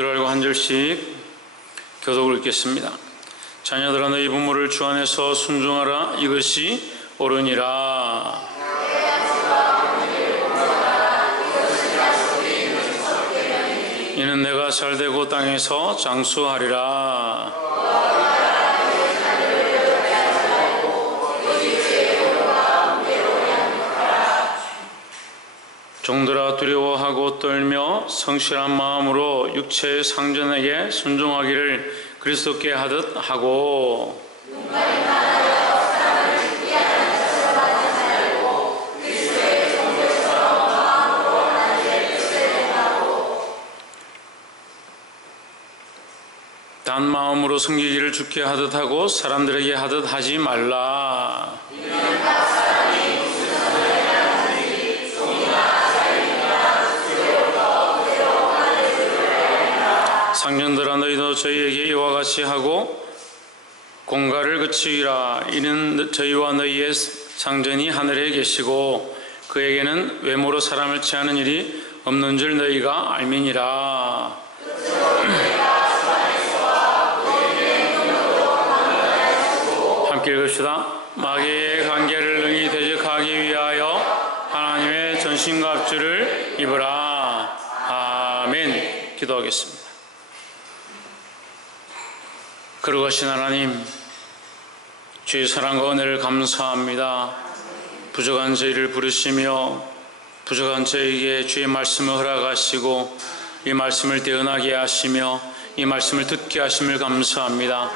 들어가고 한 절씩 교독을 읽겠습니다. 자녀들아 너희 부모를 주 안에서 순종하라. 이것이 옳으니라. 이는 내가 잘되고 땅에서 장수하리라. 종들아 두려워하고 떨며 성실한 마음으로 육체의 상전에게 순종하기를 그리스도께 하듯 하고, 단 마음으로 섬기기를 주께 하듯 하고 사람들에게 하듯 하지 말라. 상전들아 너희도 저희에게 이와 같이 하고 공갈을 그치라. 이는 저희와 너희의 상전이 하늘에 계시고 그에게는 외모로 사람을 취하는 일이 없는 줄 너희가 알미니라. 함께 읽읍시다. 마귀의 관계를 능히 대적하기 위하여 하나님의 전신과 합주를 입으라. 아멘. 기도하겠습니다. 거룩하신 하나님, 주의 사랑과 은혜를 감사합니다. 부족한 저희를 부르시며 부족한 저희에게 주의 말씀을 허락하시고 이 말씀을 대언하게 하시며 이 말씀을 듣게 하심을 감사합니다.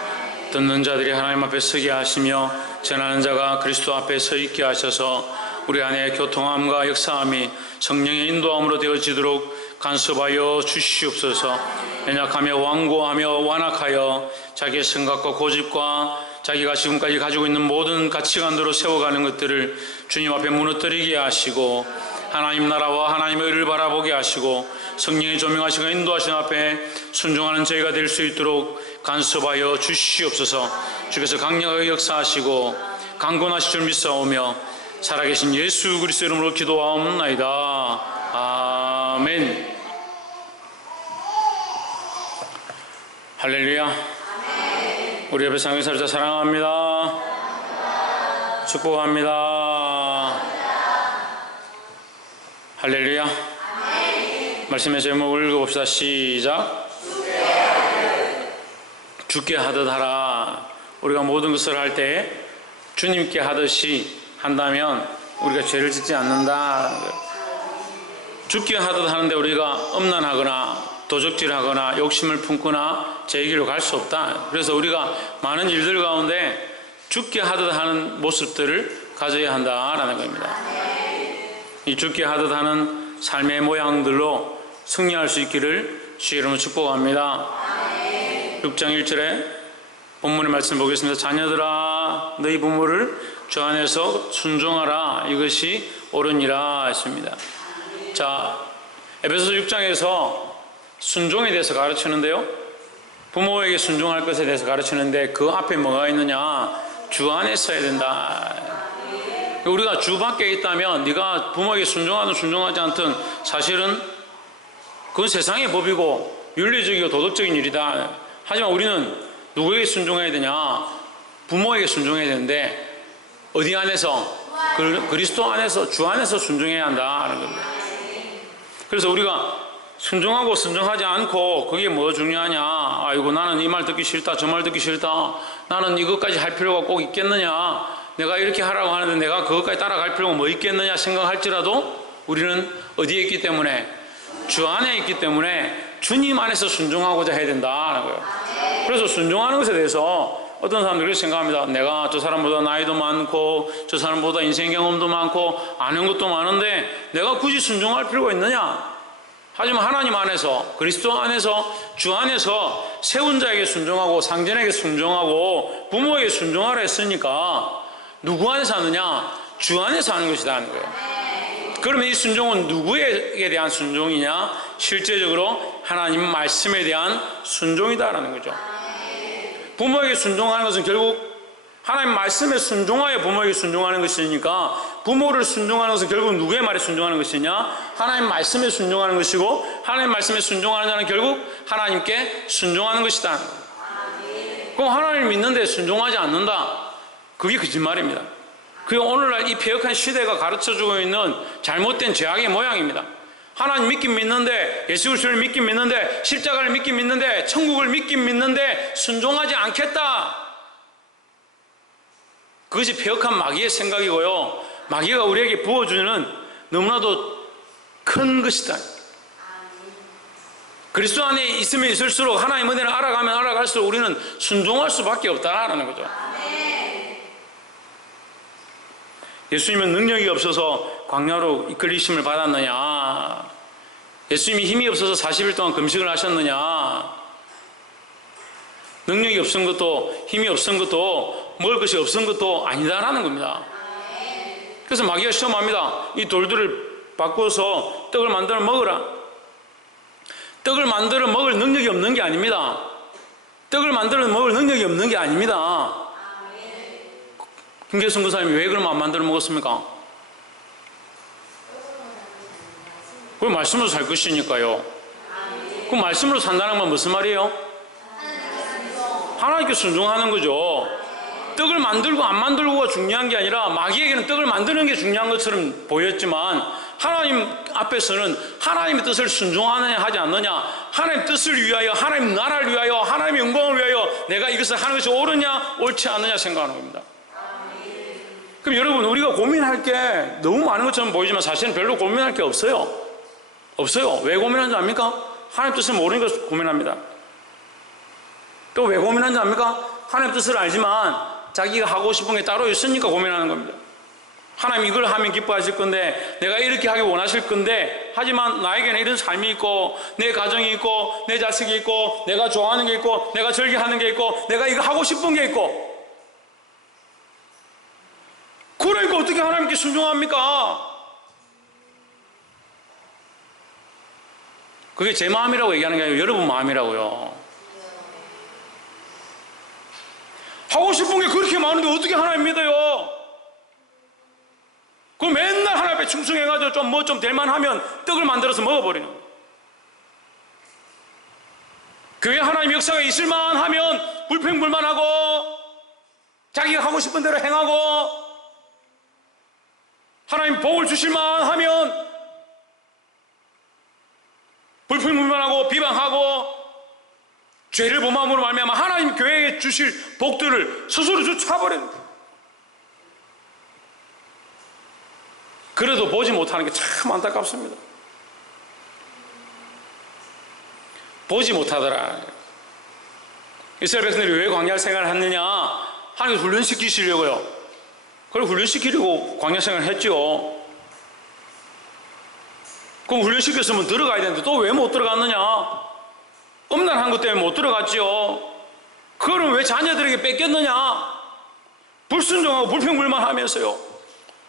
듣는 자들이 하나님 앞에 서게 하시며 전하는 자가 그리스도 앞에 서 있게 하셔서 우리 안에 교통함과 역사함이 성령의 인도함으로 되어지도록 간섭하여 주시옵소서. 연약하며 완고하며 완악하여 자기의 생각과 고집과 자기가 지금까지 가지고 있는 모든 가치관대로 세워가는 것들을 주님 앞에 무너뜨리게 하시고 하나님 나라와 하나님의 의를 바라보게 하시고 성령의 조명하시고 인도하신 앞에 순종하는 저희가 될 수 있도록 간섭하여 주시옵소서. 주께서 강력하게 역사하시고 강권하실 줄 믿사오며 살아계신 예수 그리스도 이름으로 기도하옵나이다. 아멘. 할렐루야. 우리 옆에 상교사를 사랑합니다. 축복합니다. 할렐루야. 말씀의 제목을 읽어봅시다. 시작. 주께 하듯 하라. 우리가 모든 것을 할 때 주님께 하듯이 한다면 우리가 죄를 짓지 않는다. 주께 하듯 하는데 우리가 엄난하거나 도적질하거나 욕심을 품거나 제 길로 갈 수 없다. 그래서 우리가 많은 일들 가운데 주께 하듯 하는 모습들을 가져야 한다라는 겁니다. 이 주께 하듯 하는 삶의 모양들로 승리할 수 있기를 주의 이름으로 축복합니다. 6장 1절에 본문의 말씀 보겠습니다. 자녀들아 너희 부모를 주 안에서 순종하라. 이것이 옳으니라 했습니다. 자, 에베소서 6장에서 순종에 대해서 가르치는데요, 부모에게 순종할 것에 대해서 가르치는데 그 앞에 뭐가 있느냐? 주 안에 있어야 된다. 우리가 주 밖에 있다면 네가 부모에게 순종하든 순종하지 않든 사실은 그건 세상의 법이고 윤리적이고 도덕적인 일이다. 하지만 우리는 누구에게 순종해야 되냐? 부모에게 순종해야 되는데 어디 안에서? 그리스도 안에서, 주 안에서 순종해야 한다는 겁니다. 그래서 우리가 순종하고 순종하지 않고 그게 뭐 중요하냐? 아이고 나는 이 말 듣기 싫다, 저 말 듣기 싫다, 나는 이것까지 할 필요가 꼭 있겠느냐, 내가 이렇게 하라고 하는데 내가 그것까지 따라갈 필요가 뭐 있겠느냐 생각할지라도 우리는 어디에 있기 때문에? 주 안에 있기 때문에 주님 안에서 순종하고자 해야 된다는 거예요. 그래서 순종하는 것에 대해서 어떤 사람들이 그렇게 생각합니다. 내가 저 사람보다 나이도 많고 저 사람보다 인생 경험도 많고 아는 것도 많은데 내가 굳이 순종할 필요가 있느냐? 하지만 하나님 안에서, 그리스도 안에서, 주 안에서 세운 자에게 순종하고 상전에게 순종하고 부모에게 순종하라 했으니까 누구 안에서 하느냐? 주 안에서 하는 것이다 하는 거예요. 그러면 이 순종은 누구에게 대한 순종이냐? 실제적으로 하나님 말씀에 대한 순종이다라는 거죠. 부모에게 순종하는 것은 결국 하나님 말씀에 순종하여 부모에게 순종하는 것이니까 부모를 순종하는 것은 결국 누구의 말에 순종하는 것이냐? 하나님 말씀에 순종하는 것이고 하나님 말씀에 순종하는 자는 결국 하나님께 순종하는 것이다. 그럼 하나님을 믿는데 순종하지 않는다? 그게 거짓말입니다. 그게 오늘날 이 폐역한 시대가 가르쳐주고 있는 잘못된 죄악의 모양입니다. 하나님 믿긴 믿는데, 예수 그리스도를 믿긴 믿는데, 십자가를 믿긴 믿는데, 천국을 믿긴 믿는데 순종하지 않겠다. 그것이 폐역한 마귀의 생각이고요, 마귀가 우리에게 부어주는 너무나도 큰 것이다. 그리스도 안에 있으면 있을수록 하나님 은혜를 알아가면 알아갈수록 우리는 순종할 수밖에 없다라는 거죠. 예수님은 능력이 없어서 광야로 이끌리심을 받았느냐? 예수님이 힘이 없어서 40일 동안 금식을 하셨느냐? 능력이 없은 것도 힘이 없은 것도 먹을 것이 없은 것도 아니다라는 겁니다. 그래서 마귀가 시험합니다. 이 돌들을 바꿔서 떡을 만들어 먹으라. 떡을 만들어 먹을 능력이 없는 게 아닙니다. 떡을 만들어 먹을 능력이 없는 게 아닙니다. 김계순 교사님이 왜 그럼 안 만들어 먹었습니까? 그 말씀으로 살 것이니까요. 그 말씀으로 산다는 건 무슨 말이에요? 하나님께 순종하는 거죠. 떡을 만들고 안 만들고가 중요한 게 아니라 마귀에게는 떡을 만드는 게 중요한 것처럼 보였지만 하나님 앞에서는 하나님의 뜻을 순종하느냐 하지 않느냐, 하나님 뜻을 위하여, 하나님 나라를 위하여, 하나님의 영광을 위하여 내가 이것을 하는 것이 옳으냐 옳지 않느냐 생각하는 겁니다. 그럼 여러분, 우리가 고민할 게 너무 많은 것처럼 보이지만 사실은 별로 고민할 게 없어요. 없어요. 왜 고민하는지 압니까? 하나님 뜻을 모르니까 고민합니다. 또 왜 고민하는지 압니까? 하나님 뜻을 알지만 자기가 하고 싶은 게 따로 있으니까 고민하는 겁니다. 하나님 이걸 하면 기뻐하실 건데, 내가 이렇게 하기 원하실 건데, 하지만 나에게는 이런 삶이 있고 내 가정이 있고 내 자식이 있고 내가 좋아하는 게 있고 내가 즐겨하는 게 있고 내가 이거 하고 싶은 게 있고, 그러니까 어떻게 하나님께 순종합니까? 그게 제 마음이라고 얘기하는 게 아니고 여러분 마음이라고요. 하고 싶은 게 그렇게 많은데 어떻게 하나님 믿어요? 그 맨날 하나님 앞에 충성해가지고 좀 될만하면 떡을 만들어서 먹어버리는 거예요. 교회 하나님 역사가 있을만 하면 불평불만하고 자기가 하고 싶은 대로 행하고, 하나님 복을 주실만 하면 불평불만하고 비방하고, 죄를 범함으로 말미암아 하나님 교회에 주실 복들을 스스로 쫓아버리는 거예요. 그래도 보지 못하는 게 참 안타깝습니다. 보지 못하더라. 이스라엘 백성들이 왜 광야 생활을 했느냐? 하나님 훈련시키시려고요. 그걸 훈련시키려고 광야 생활을 했죠. 그럼 훈련시켰으면 들어가야 되는데 또 왜 못 들어갔느냐? 엄난한 것 때문에 못 들어갔지요. 그거는 왜 자녀들에게 뺏겼느냐? 불순종하고 불평불만하면서요.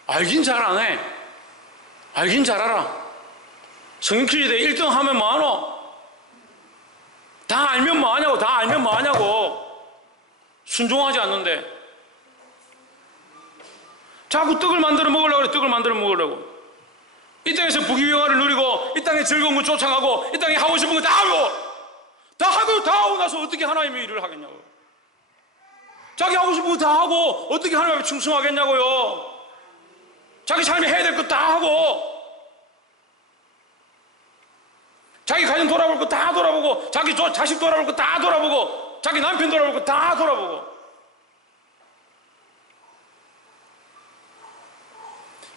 알긴 잘 안 해. 알긴 잘 알아. 성경 퀴즈대 1등 하면 뭐하노? 다 알면 뭐하냐고. 다 알면 뭐하냐고. 순종하지 않는데 자꾸 떡을 만들어 먹으려고 그래. 떡을 만들어 먹으려고. 이 땅에서 부귀영화를 누리고 이 땅에 즐거운 거 쫓아가고 이 땅에 하고 싶은 거 다 하고 다 하고 나서 어떻게 하나님의 일을 하겠냐고요. 자기 하고 싶은 거 다 하고 어떻게 하나님께 충성하겠냐고요. 자기 삶이 해야 될 거 다 하고, 자기 가정 돌아볼 거 다 돌아보고, 자기 자식 돌아볼 거 다 돌아보고, 자기 남편 돌아볼 거 다 돌아보고.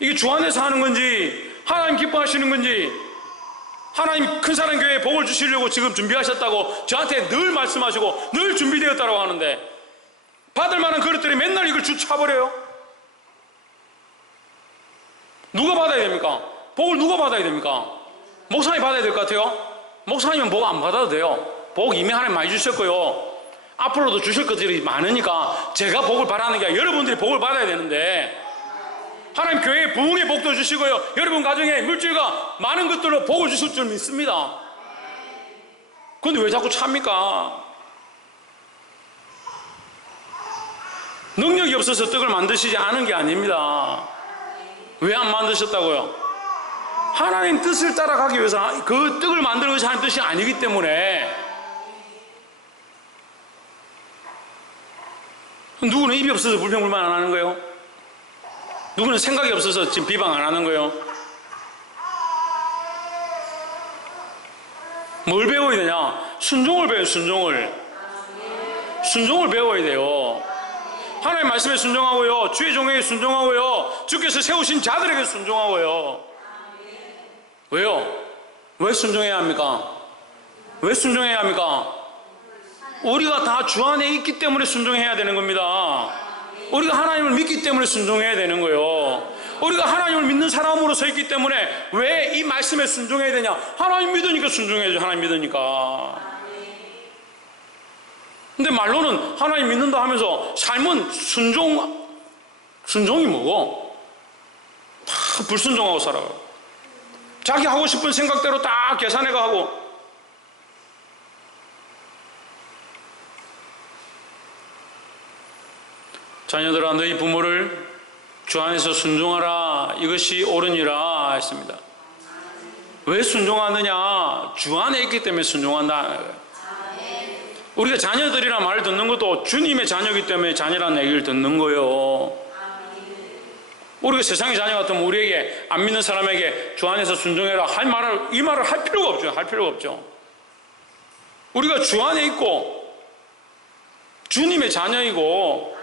이게 주 안에서 하는 건지 하나님 기뻐하시는 건지, 하나님 큰 사랑 교회에 복을 주시려고 지금 준비하셨다고 저한테 늘 말씀하시고 늘 준비되었다고 하는데, 받을 만한 그릇들이 맨날 이걸 주쳐버려요. 누가 받아야 됩니까? 복을 누가 받아야 됩니까? 목사님이 받아야 될 것 같아요? 목사님은 복 안 받아도 돼요. 복 이미 하나님 많이 주셨고요. 앞으로도 주실 것들이 많으니까 제가 복을 바라는 게 아니라 여러분들이 복을 받아야 되는데, 하나님 교회에 부흥의 복도 주시고요, 여러분 가정에 물질과 많은 것들로 복을 주실 줄 믿습니다. 그런데 왜 자꾸 참니까? 능력이 없어서 떡을 만드시지 않은 게 아닙니다. 왜 안 만드셨다고요? 하나님 뜻을 따라가기 위해서 그 떡을 만드는 것이 하나님 뜻이 아니기 때문에. 누구는 입이 없어서 불평불만 안 하는 거예요? 누구는 생각이 없어서 지금 비방 안 하는 거예요? 뭘 배워야 되냐? 순종을 배워요. 순종을 배워야 돼요. 하나님 말씀에 순종하고요, 주의 종에게 순종하고요, 주께서 세우신 자들에게 순종하고요. 왜요? 왜 순종해야 합니까? 왜 순종해야 합니까? 우리가 다 주 안에 있기 때문에 순종해야 되는 겁니다. 우리가 하나님을 믿기 때문에 순종해야 되는 거예요. 우리가 하나님을 믿는 사람으로서 있기 때문에 왜 이 말씀에 순종해야 되냐? 하나님 믿으니까 순종해야죠. 하나님 믿으니까. 근데 말로는 하나님 믿는다 하면서 삶은 순종이 뭐고? 다 불순종하고 살아가요. 자기 하고 싶은 생각대로 딱 계산해가 하고. 자녀들아, 너희 부모를 주 안에서 순종하라. 이것이 옳으니라 했습니다. 왜 순종하느냐? 주 안에 있기 때문에 순종한다. 우리가 자녀들이란 말을 듣는 것도 주님의 자녀이기 때문에 자녀라는 얘기를 듣는 거예요. 우리가 세상의 자녀 같으면 우리에게 안 믿는 사람에게 주 안에서 순종해라 이 말을 할 필요가 없죠. 할 필요가 없죠. 우리가 주 안에 있고 주님의 자녀이고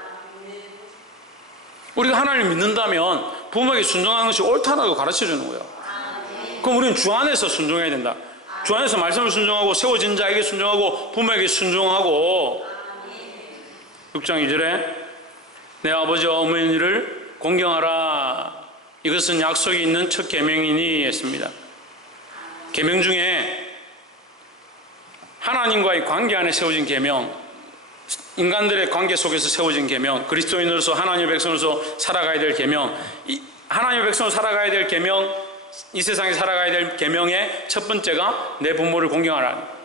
우리가 하나님을 믿는다면 부모에게 순종하는 것이 옳다라고 가르쳐 주는 거예요. 그럼 우리는 주 안에서 순종해야 된다. 주 안에서 말씀을 순종하고 세워진 자에게 순종하고 부모에게 순종하고. 6장 2절에 내 아버지와 어머니를 공경하라. 이것은 약속이 있는 첫 계명이니 했습니다. 계명 중에 하나님과의 관계 안에 세워진 계명, 인간들의 관계 속에서 세워진 계명, 그리스도인으로서 하나님의 백성으로서 살아가야 될 계명, 하나님의 백성으로 살아가야 될 계명, 이 세상에 살아가야 될 계명의 첫 번째가 내 부모를 공경하라.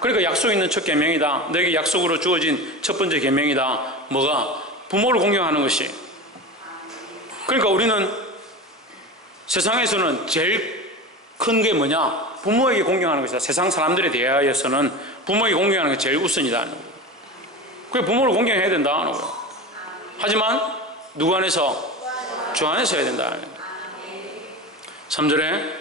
그러니까 약속 있는 첫 계명이다. 너에게 약속으로 주어진 첫 번째 계명이다. 뭐가? 부모를 공경하는 것이. 그러니까 우리는 세상에서는 제일 큰 게 뭐냐? 부모에게 공경하는 것이다. 세상 사람들에 대하여서는 부모에게 공경하는 게 제일 우선이다. 그래, 부모를 공경해야 된다. 하지만 누구 안에서? 주 안에서 해야 된다. 3절에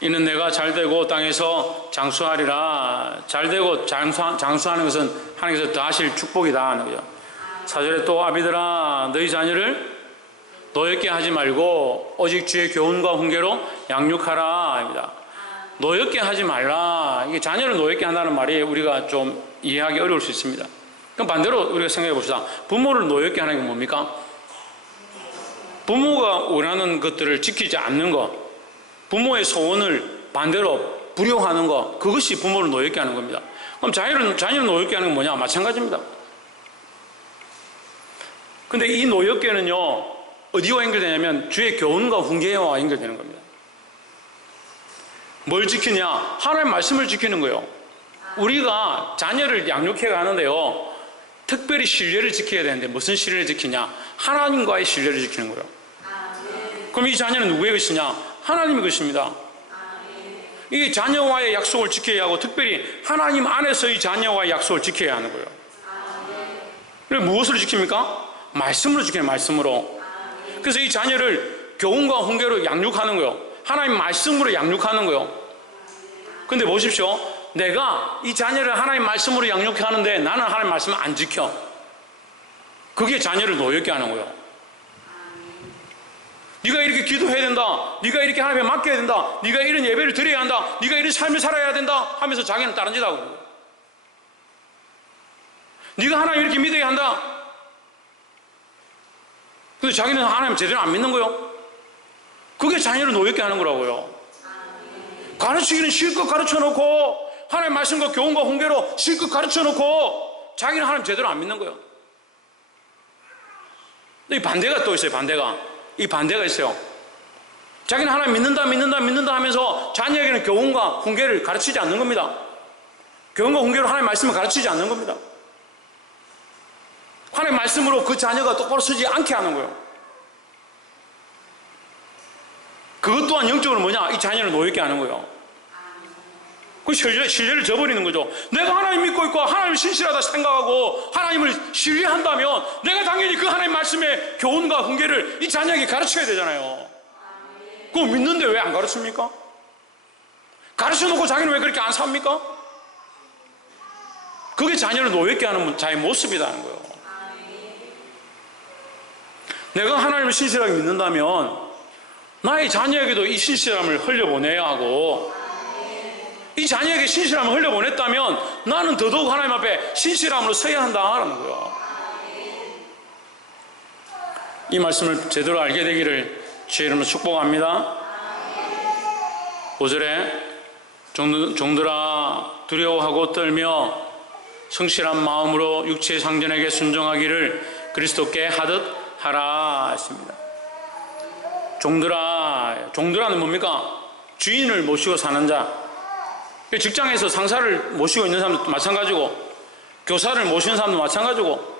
이는 내가 잘되고 땅에서 장수하리라. 잘되고 장수하는 것은 하나님께서 더하실 축복이다. 4절에 또 아비들아 너희 자녀를 노엽게 하지 말고 오직 주의 교훈과 훈계로 양육하라 입니다. 노엽게 하지 말라. 이게 자녀를 노엽게 한다는 말이 우리가 좀 이해하기 어려울 수 있습니다. 그럼 반대로 우리가 생각해 봅시다. 부모를 노엽게 하는 게 뭡니까? 부모가 원하는 것들을 지키지 않는 것, 부모의 소원을 반대로 불효하는 것, 그것이 부모를 노엽게 하는 겁니다. 그럼 자녀를 노엽게 하는 건 뭐냐? 마찬가지입니다. 근데 이 노엽게는요, 어디와 연결되냐면 주의 교훈과 훈계와 연결되는 겁니다. 뭘 지키냐? 하나님의 말씀을 지키는 거예요. 우리가 자녀를 양육해 가는데요, 특별히 신뢰를 지켜야 되는데 무슨 신뢰를 지키냐? 하나님과의 신뢰를 지키는 거예요. 그럼 이 자녀는 누구의 것이냐? 하나님의 것입니다. 이 자녀와의 약속을 지켜야 하고 특별히 하나님 안에서 이 자녀와의 약속을 지켜야 하는 거예요. 그래서 무엇으로 지킵니까? 말씀으로 지켜요. 말씀으로. 그래서 이 자녀를 교훈과 훈계로 양육하는 거예요. 하나님 말씀으로 양육하는 거예요. 근데 보십시오. 내가 이 자녀를 하나님 말씀으로 양육하는데 나는 하나님 말씀을 안 지켜. 그게 자녀를 노엽게 하는 거예요. 네가 이렇게 기도해야 된다. 네가 이렇게 하나님에 맡겨야 된다. 네가 이런 예배를 드려야 한다. 네가 이런 삶을 살아야 된다 하면서 자기는 다른 짓 하고 있는 거예요. 네가 하나님 이렇게 믿어야 한다. 근데 자기는 하나님 제대로 안 믿는 거예요. 그게 자녀를 노엽게 하는 거라고요. 가르치기는 실컷 가르쳐놓고 하나님 말씀과 교훈과 훈계로 실컷 가르쳐놓고 자기는 하나님 제대로 안 믿는 거예요. 이 반대가 또 있어요. 이 반대가 있어요. 자기는 하나님 믿는다 하면서 자녀에게는 교훈과 훈계를 가르치지 않는 겁니다. 교훈과 훈계로 하나님 말씀을 가르치지 않는 겁니다. 하나님 말씀으로 그 자녀가 똑바로 서지 않게 하는 거예요. 그것 또한 영적으로 뭐냐? 이 자녀를 노예게 하는 거예요. 그 신뢰를 저버리는 거죠. 내가 하나님 믿고 있고 하나님을 신실하다 생각하고 하나님을 신뢰한다면 내가 당연히 그 하나님 말씀의 교훈과 훈계를 이 자녀에게 가르쳐야 되잖아요. 그거 믿는데 왜 안 가르칩니까? 가르쳐놓고 자기는 왜 그렇게 안 삽니까? 그게 자녀를 노예게 하는 자의 모습이라는 거예요. 내가 하나님을 신실하게 믿는다면 나의 자녀에게도 이 신실함을 흘려보내야 하고, 이 자녀에게 신실함을 흘려보냈다면 나는 더더욱 하나님 앞에 신실함으로 서야 한다라는 거예요. 이 말씀을 제대로 알게 되기를 주의 이름으로 축복합니다. 5절에 종들아 두려워하고 떨며 성실한 마음으로 육체의 상전에게 순종하기를 그리스도께 하듯 하라 했습니다. 종들아는 뭡니까? 주인을 모시고 사는 자. 직장에서 상사를 모시고 있는 사람도 마찬가지고, 교사를 모시는 사람도 마찬가지고,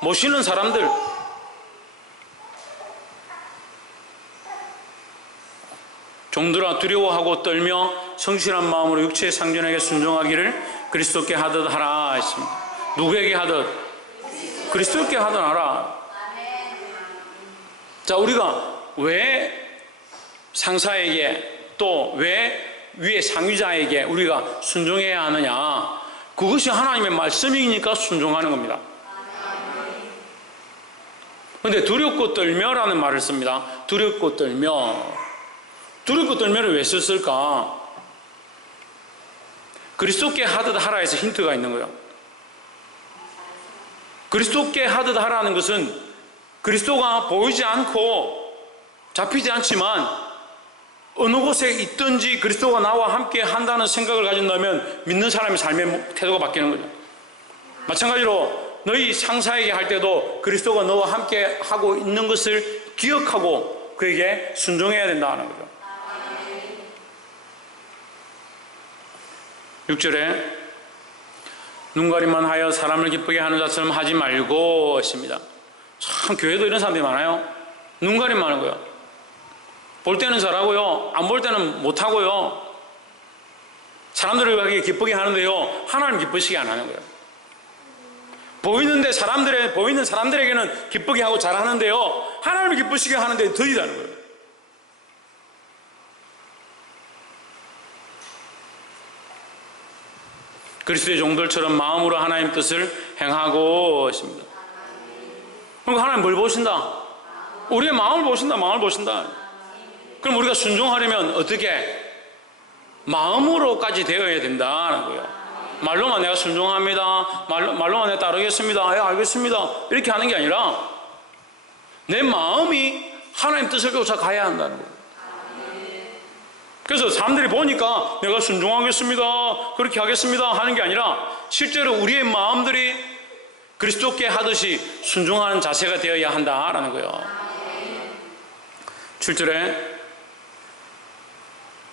모시는 사람들, 종들아 두려워하고 떨며 성실한 마음으로 육체의 상전에게 순종하기를 그리스도께 하듯 하라 했습니다. 누구에게 하듯? 그리스도께 하듯 하라. 자, 우리가 왜 상사에게 또 왜 위에 상위자에게 우리가 순종해야 하느냐? 그것이 하나님의 말씀이니까 순종하는 겁니다. 그런데 두렵고 떨며라는 말을 씁니다. 두렵고 떨며. 두렵고 떨며를 왜 썼을까? 그리스도께 하듯 하라 해서 힌트가 있는 거예요. 그리스도께 하듯 하라는 것은 그리스도가 보이지 않고 잡히지 않지만 어느 곳에 있든지 그리스도가 나와 함께 한다는 생각을 가진다면 믿는 사람의 삶의 태도가 바뀌는 거죠. 마찬가지로 너희 상사에게 할 때도 그리스도가 너와 함께 하고 있는 것을 기억하고 그에게 순종해야 된다는 거죠. 6절에 눈가림만 하여 사람을 기쁘게 하는 자처럼 하지 말고 했습니다. 참 교회도 이런 사람들이 많아요. 눈가림만 하는 거예요. 볼 때는 잘하고요, 안 볼 때는 못하고요. 사람들을 기쁘게 하는데요, 하나님 기쁘시게 안 하는 거예요. 보이는 사람들에게는 기쁘게 하고 잘하는데요, 하나님을 기쁘시게 하는데 더디다는 거예요. 그리스도의 종들처럼 마음으로 하나님 뜻을 행하고 있습니다. 그럼 하나님 뭘 보신다? 우리의 마음을 보신다. 마음을 보신다. 그럼 우리가 순종하려면 어떻게? 마음으로까지 되어야 된다는 거예요. 말로만 내가 순종합니다, 말로만 내가 따르겠습니다, 예, 알겠습니다, 이렇게 하는 게 아니라 내 마음이 하나님 뜻을 쫓아 가야 한다는 거예요. 그래서 사람들이 보니까 내가 순종하겠습니다, 그렇게 하겠습니다 하는 게 아니라 실제로 우리의 마음들이 그리스도께 하듯이 순종하는 자세가 되어야 한다라는 거예요. 7절에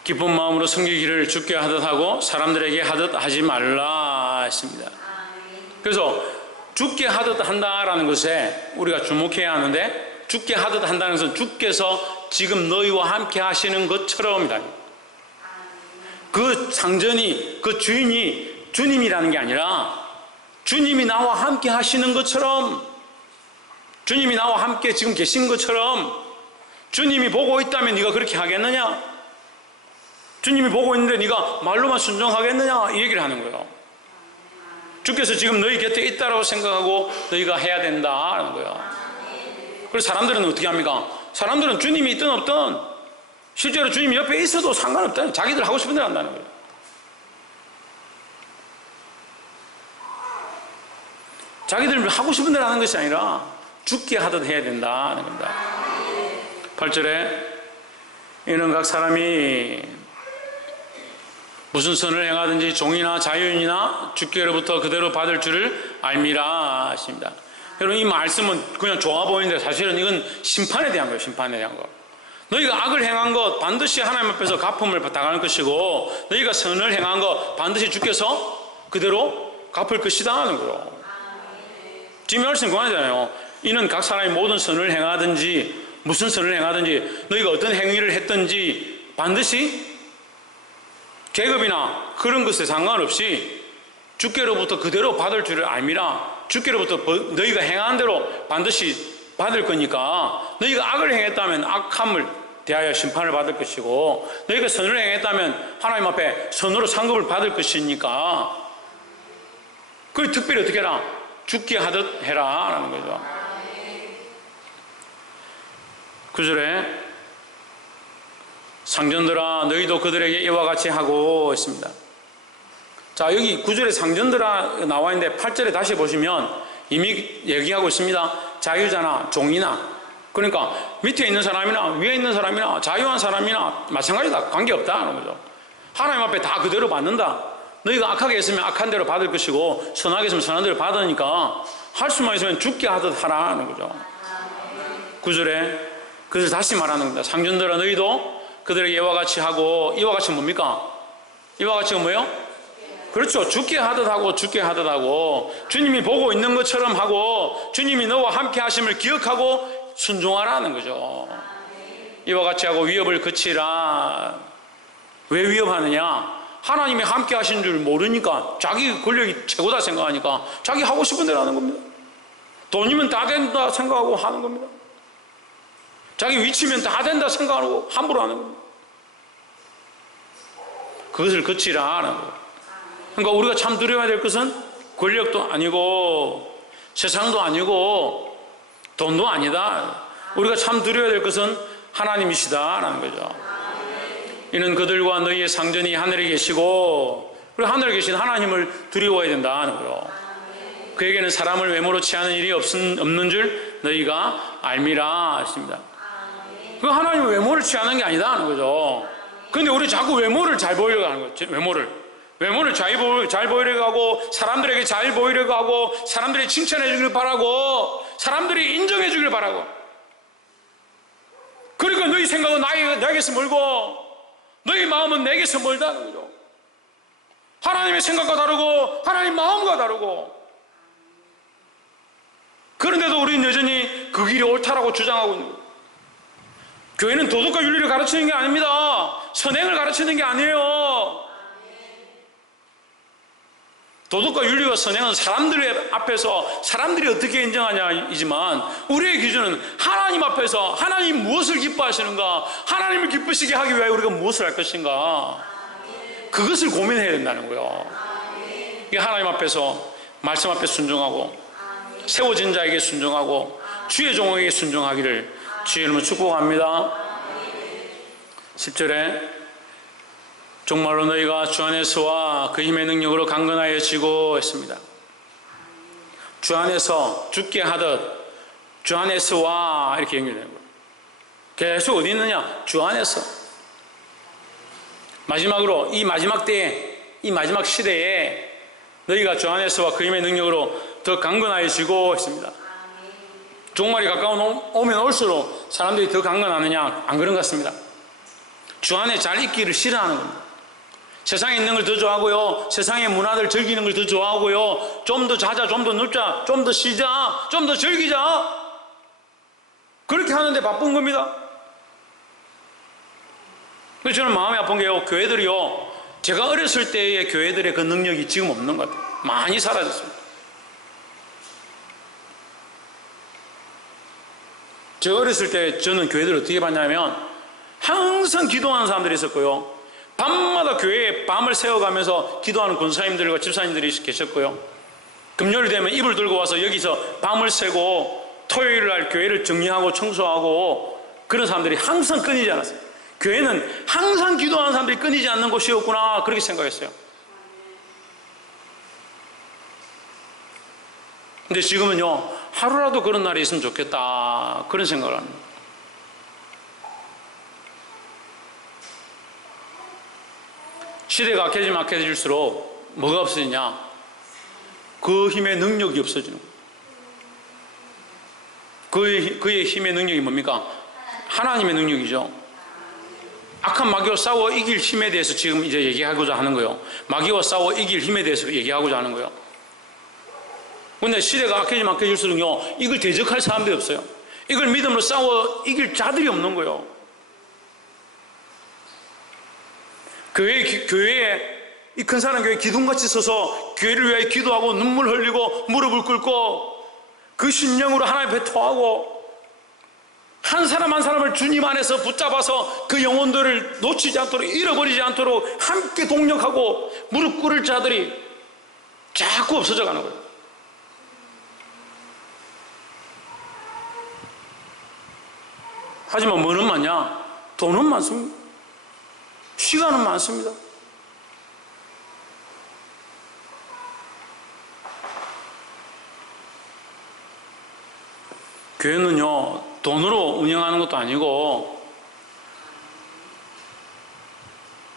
기쁜 마음으로 섬기기를 주께 하듯 하고 사람들에게 하듯 하지 말라 했습니다. 그래서 주께 하듯 한다라는 것에 우리가 주목해야 하는데, 주께 하듯 한다는 것은 주께서 지금 너희와 함께 하시는 것처럼이다. 그 상전이, 그 주인이 주님이라는 게 아니라 주님이 나와 함께 하시는 것처럼, 주님이 나와 함께 지금 계신 것처럼, 주님이 보고 있다면 네가 그렇게 하겠느냐? 주님이 보고 있는데 네가 말로만 순종하겠느냐? 이 얘기를 하는 거예요. 주께서 지금 너희 곁에 있다고 생각하고 너희가 해야 된다는 거예요. 그래서 사람들은 어떻게 합니까? 사람들은 주님이 있든 없든 실제로 주님이 옆에 있어도 상관없다. 자기들 하고 싶은 대로 한다는 거예요. 자기들 하고 싶은 대로 하는 것이 아니라 죽게 하듯 해야 된다는 겁니다. 8절에 이는 각 사람이 무슨 선을 행하든지 종이나 자유인이나 주께로부터 그대로 받을 줄을 알미라 하십니다. 여러분, 이 말씀은 그냥 좋아 보이는데 사실은 이건 심판에 대한 거예요. 심판에 대한 거. 너희가 악을 행한 것 반드시 하나님 앞에서 갚음을 당할 것이고, 너희가 선을 행한 것 반드시 주께서 그대로 갚을 것이다 하는 거예요. 지금 말씀 그만하잖아요. 이는 각 사람이 모든 선을 행하든지 무슨 선을 행하든지 너희가 어떤 행위를 했든지 반드시 계급이나 그런 것에 상관없이 주께로부터 그대로 받을 줄을 알미라. 주께로부터 너희가 행한 대로 반드시 받을 거니까 너희가 악을 행했다면 악함을 대하여 심판을 받을 것이고 너희가 선을 행했다면 하나님 앞에 선으로 상급을 받을 것이니까 그 특별히 어떻게 해라? 죽게 하듯 해라 라는 거죠. 9절에 상전들아 너희도 그들에게 이와 같이 하고 있습니다. 자, 여기 9절에 상전들아 나와 있는데 8절에 다시 보시면 이미 얘기하고 있습니다. 자유자나 종이나, 그러니까 밑에 있는 사람이나 위에 있는 사람이나 자유한 사람이나 마찬가지다. 관계없다 하는 거죠. 하나님 앞에 다 그대로 받는다. 너희가 악하게 했으면 악한 대로 받을 것이고 선하게 했으면 선한 대로 받으니까 할 수만 있으면 죽게 하듯 하라는 거죠. 9절에 그래서 다시 말하는 겁니다. 상전들아 너희도 그들에게 이와 같이 하고, 이와 같이 뭡니까? 이와 같이가 뭐예요? 그렇죠. 죽게 하듯 하고 죽게 하듯 하고 주님이 보고 있는 것처럼 하고 주님이 너와 함께 하심을 기억하고 순종하라는 거죠. 이와 같이 하고 위협을 그치라. 왜 위협하느냐? 하나님이 함께 하신 줄 모르니까 자기 권력이 최고다 생각하니까 자기 하고 싶은 대로 하는 겁니다. 돈이면 다 된다 생각하고 하는 겁니다. 자기 위치면 다 된다 생각하고 함부로 하는 겁니다. 그것을 그치라 하는 거예요. 그러니까 우리가 참 두려워야 될 것은 권력도 아니고 세상도 아니고 돈도 아니다. 우리가 참 두려워야 될 것은 하나님이시다라는 거죠. 이는 그들과 너희의 상전이 하늘에 계시고 그리고 하늘에 계신 하나님을 두려워해야 된다는 거예요. 그에게는 사람을 외모로 취하는 일이 없는 줄 너희가 알미라 했습니다. 그 하나님은 외모를 취하는 게 아니다 하는 거죠. 그런데 우리 자꾸 외모를 잘 보이려고 하는 거죠. 외모를 잘 보이려고 하고 사람들에게 잘 보이려고 하고 사람들이 칭찬해 주길 바라고 사람들이 인정해 주길 바라고. 그러니까 너희 생각은 나에게서 멀고 너희 마음은 내게서 멀다는 거죠. 하나님의 생각과 다르고 하나님 마음과 다르고 그런데도 우리는 여전히 그 길이 옳다라고 주장하고 있는 거예요. 교회는 도덕과 윤리를 가르치는 게 아닙니다. 선행을 가르치는 게 아니에요. 도덕과 윤리와 선행은 사람들 앞에서 사람들이 어떻게 인정하냐이지만 우리의 기준은 하나님 앞에서 하나님 무엇을 기뻐하시는가, 하나님을 기쁘시게 하기 위하여 우리가 무엇을 할 것인가, 그것을 고민해야 된다는 거예요. 이게 하나님 앞에서 말씀 앞에 순종하고 세워진 자에게 순종하고 주의 종에게 순종하기를 주의 이름으로 축복합니다. 10절에 정말로 너희가 주 안에서와 그 힘의 능력으로 강건하여지고 했습니다. 주 안에서 죽게 하듯 주 안에서와 이렇게 연결되는 거예요. 계속 어디 있느냐? 주 안에서. 마지막으로 이 마지막 때에, 이 마지막 시대에 너희가 주 안에서와 그 힘의 능력으로 더 강건하여지고 했습니다. 종말이 가까우면 올수록 사람들이 더 강건하느냐? 안 그런 것 같습니다. 주 안에 잘 있기를 싫어하는 겁니다. 세상에 있는 걸 더 좋아하고요, 세상의 문화들 즐기는 걸 더 좋아하고요, 좀 더 자자, 좀 더 눕자, 좀 더 쉬자, 좀 더 즐기자, 그렇게 하는데 바쁜 겁니다. 그래서 저는 마음이 아픈 게요, 교회들이요, 제가 어렸을 때의 교회들의 그 능력이 지금 없는 것 같아요. 많이 사라졌습니다. 제가 어렸을 때 저는 교회들을 어떻게 봤냐면 항상 기도하는 사람들이 있었고요, 밤마다 교회에 밤을 새워가면서 기도하는 권사님들과 집사님들이 계셨고요, 금요일 되면 이불 들고 와서 여기서 밤을 새고 토요일 날 교회를 정리하고 청소하고 그런 사람들이 항상 끊이지 않았어요. 교회는 항상 기도하는 사람들이 끊이지 않는 곳이었구나, 그렇게 생각했어요. 근데 지금은요, 하루라도 그런 날이 있으면 좋겠다, 그런 생각을 합니다. 시대가 악해질수록 뭐가 없어지냐? 그 힘의 능력이 없어지는 거예요. 그의 힘의 능력이 뭡니까? 하나님의 능력이죠. 악한 마귀와 싸워 이길 힘에 대해서 지금 이제 얘기하고자 하는 거예요. 마귀와 싸워 이길 힘에 대해서 얘기하고자 하는 거예요. 근데 시대가 악해지면 악해질수록요, 이걸 대적할 사람들이 없어요. 이걸 믿음으로 싸워 이길 자들이 없는 거예요. 교회에 이 큰 사람 교회 기둥같이 서서 교회를 위하여 기도하고 눈물 흘리고 무릎을 꿇고 그 심령으로 하나님 앞에 토하고 한 사람 한 사람을 주님 안에서 붙잡아서 그 영혼들을 놓치지 않도록 잃어버리지 않도록 함께 동력하고 무릎 꿇을 자들이 자꾸 없어져 가는 거예요. 하지만 뭐는 많냐? 돈은 많습니다. 시간은 많습니다. 교회는요, 돈으로 운영하는 것도 아니고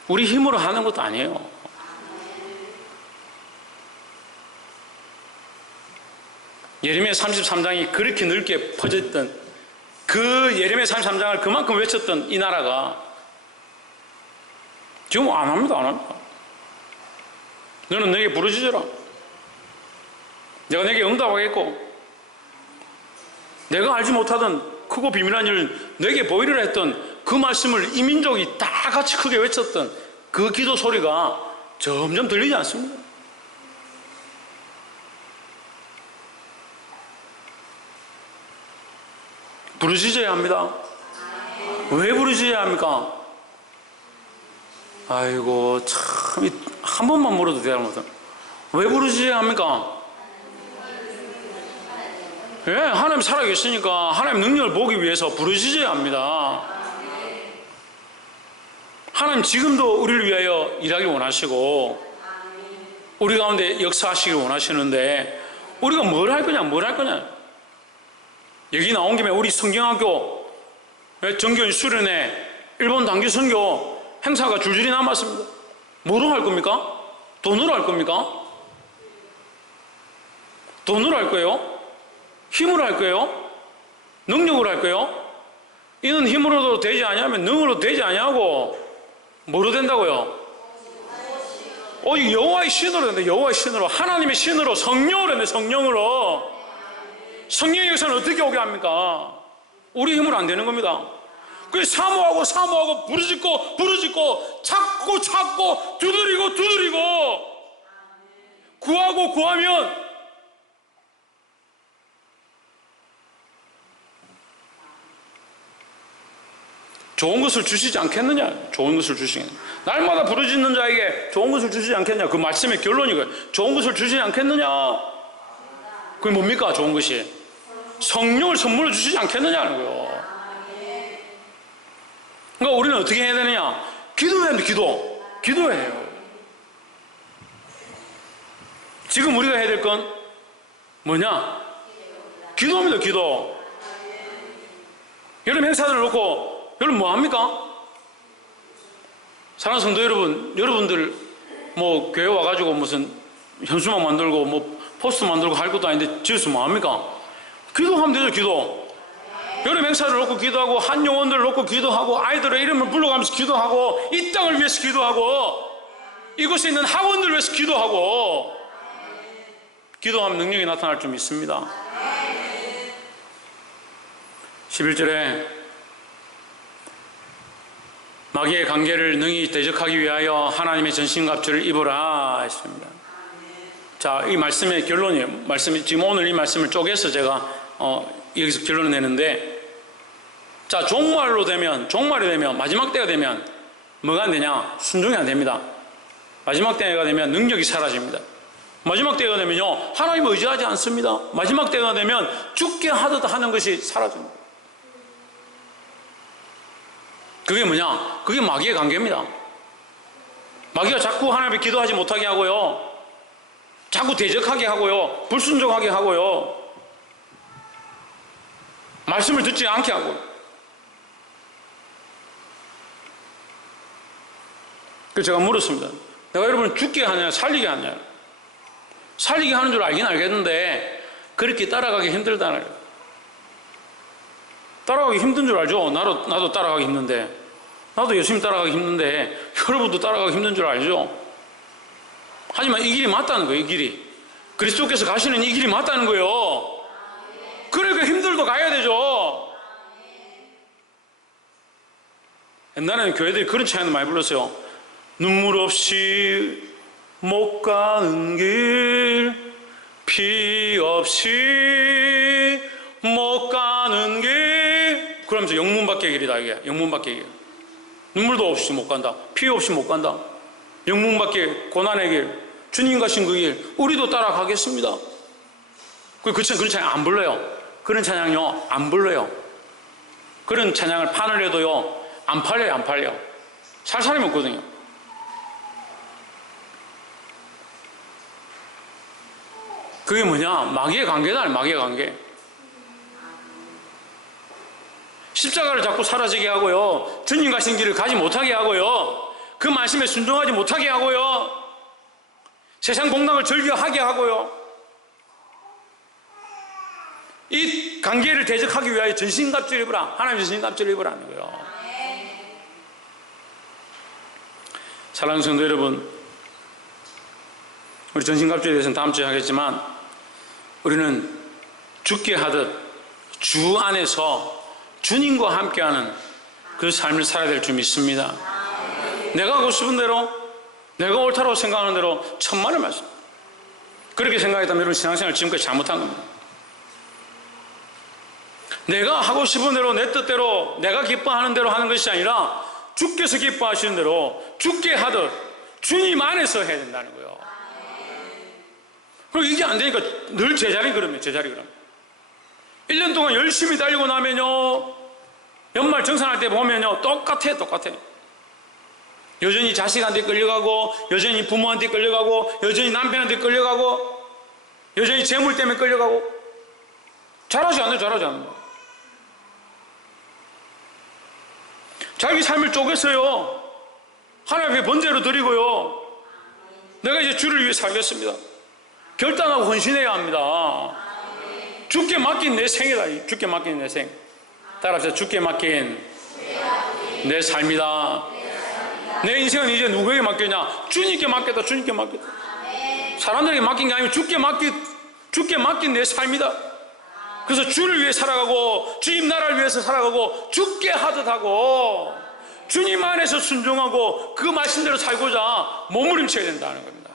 우리 힘으로 하는 것도 아니에요. 예레미야 33장이 그렇게 넓게 퍼졌던 그 예레미야 33장을 그만큼 외쳤던 이 나라가 지금 안 합니다. 너는 내게 부르짖어라. 내가 내게 응답하겠고 내가 알지 못하던 크고 비밀한 일을 내게 보이리라 했던 그 말씀을 이 민족이 다 같이 크게 외쳤던 그 기도 소리가 점점 들리지 않습니다. 부르짖어야 합니다. 왜 부르짖어야 합니까? 아이고 참 한 번만 물어도 대답 못해. 왜 부르짖어야 합니까? 예, 하나님 살아계시니까 하나님 능력을 보기 위해서 부르짖어야 합니다. 하나님 지금도 우리를 위하여 일하길 원하시고 우리 가운데 역사하시길 원하시는데 우리가 뭘 할 거냐? 여기 나온 김에 우리 성경학교 정교인 수련회 일본 단기 선교 행사가 줄줄이 남았습니다. 뭐로 할 겁니까? 돈으로 할 겁니까? 돈으로 할 거예요? 힘으로 할 거예요? 능력으로 할 거예요? 이는 힘으로도 되지 아니하면 능으로 되지 아니하고 뭐로 된다고요? 오직 여호와의 신으로 된다. 여호와의 신으로, 하나님의 신으로, 성령으로 된다. 성령으로. 성령의 역사는 어떻게 오게 합니까? 우리 힘으로 안 되는 겁니다. 그래서 사모하고 부르짖고 찾고 두드리고 구하면 좋은 것을 주시지 않겠느냐? 좋은 것을 주시겠느냐? 날마다 부르짖는 자에게 좋은 것을 주시지 않겠느냐? 그 말씀의 결론이고요. 좋은 것을 주시지 않겠느냐? 그게 뭡니까? 좋은 것이 성령을 선물로 주시지 않겠느냐는 거예요. 그러니까 우리는 어떻게 해야 되느냐? 기도해야 합니다. 기도해야 해요. 지금 우리가 해야 될 건 뭐냐? 기도입니다. 기도. 여러분 행사들을 놓고 여러분 뭐 합니까? 사랑하는 성도 여러분들 뭐 교회 와가지고 무슨 현수막 만들고 뭐 포스트 만들고 할 것도 아닌데 집에서 뭐 합니까? 기도하면 되죠. 기도. 여름 행사를 놓고 기도하고 한 영혼들을 놓고 기도하고 아이들의 이름을 불러가면서 기도하고 이 땅을 위해서 기도하고 이곳에 있는 학원들을 위해서 기도하면 능력이 나타날 줄 믿습니다. 11절에 마귀의 관계를 능히 대적하기 위하여 하나님의 전신갑주를 입으라 했습니다. 자, 이 말씀의 결론이에요. 지금 오늘 이 말씀을 쪼개서 제가 여기서 결론을 내는데, 자, 종말이 되면 마지막 때가 되면 뭐가 안 되냐? 순종이 안 됩니다. 마지막 때가 되면 능력이 사라집니다. 마지막 때가 되면요, 하나님을 의지하지 않습니다. 마지막 때가 되면 죽게 하듯 하는 것이 사라집니다. 그게 뭐냐? 그게 마귀의 관계입니다. 마귀가 자꾸 하나님께 기도하지 못하게 하고요, 자꾸 대적하게 하고요, 불순종하게 하고요, 말씀을 듣지 않게 하고. 그래서 제가 물었습니다. 내가 여러분을 죽게 하냐 살리게 하냐? 살리게 하는 줄 알긴 알겠는데 그렇게 따라가기 힘들다는 거예요. 따라가기 힘든 줄 알죠? 나도 따라가기 힘든데, 나도 예수님 따라가기 힘든데 여러분도 따라가기 힘든 줄 알죠? 하지만 이 길이 맞다는 거예요. 이 길이 그리스도께서 가시는 이 길이 맞다는 거예요. 그러니까 힘들도 가야 되죠. 옛날에는 교회들이 그런 찬양도 많이 불렀어요. 눈물 없이 못 가는 길, 피 없이 못 가는 길. 그러면서 영문 밖의 길이다, 이게. 영문 밖의 길. 눈물도 없이 못 간다. 피 없이 못 간다. 영문 밖의 고난의 길. 주님 가신 그 길. 우리도 따라가겠습니다. 그런 찬양 안 불러요. 그런 찬양요, 안 불러요. 그런 찬양을 판을 해도요, 안 팔려요, 안 팔려. 살 사람이 없거든요. 그게 뭐냐? 마귀의 관계다, 마귀의 관계. 십자가를 자꾸 사라지게 하고요, 주님 가신 길을 가지 못하게 하고요, 그 말씀에 순종하지 못하게 하고요, 세상 공락을 즐겨하게 하고요, 이 관계를 대적하기 위하여 전신갑주를 입으라. 하나님 전신갑주를 입으라는 거예요. 사랑하는 성도 여러분, 우리 전신갑주에 대해서는 다음 주에 하겠지만, 우리는 죽게 하듯 주 안에서 주님과 함께하는 그 삶을 살아야 될 줄 믿습니다. 내가 하고 싶은 대로, 내가 옳다고 생각하는 대로 천만의 말씀. 그렇게 생각했다면 여러분 신앙생활 지금까지 잘못한 겁니다. 내가 하고 싶은 대로, 내 뜻대로, 내가 기뻐하는 대로 하는 것이 아니라 주께서 기뻐하시는 대로 죽게 하듯 주님 안에서 해야 된다는 거예요. 그리고 이게 안 되니까 늘 제자리 걸으면, 제자리 걸으면 1년 동안 열심히 달리고 나면요, 연말 정산할 때 보면요, 똑같아. 여전히 자식한테 끌려가고, 여전히 부모한테 끌려가고, 여전히 남편한테 끌려가고, 여전히 재물 때문에 끌려가고. 잘하지 않아요. 자기 삶을 쪼갰어요. 하나님 앞에 번제로 드리고요, 내가 이제 주를 위해 살겠습니다. 결단하고 헌신해야 합니다. 주께 맡긴 내 생이다. 주께 맡긴 내 생. 따라합시다. 주께 맡긴 내 삶이다. 내 인생은 이제 누구에게 맡겼냐? 주님께 맡겼다. 주님께 맡겼다. 사람들에게 맡긴 게 아니고 주께 맡긴 내 삶이다. 그래서 주를 위해 살아가고, 주님 나라를 위해서 살아가고, 죽게 하듯 하고, 주님 안에서 순종하고 그 말씀대로 살고자 몸부림쳐야 된다는 겁니다.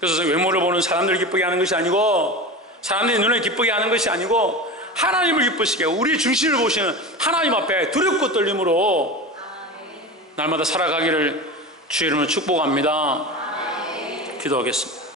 그래서 외모를 보는 사람들을 기쁘게 하는 것이 아니고, 사람들이 눈에 기쁘게 하는 것이 아니고, 하나님을 기쁘시게 하고 우리의 중심을 보시는 하나님 앞에 두렵고 떨림으로 날마다 살아가기를 주의 이름으로 축복합니다. 기도하겠습니다.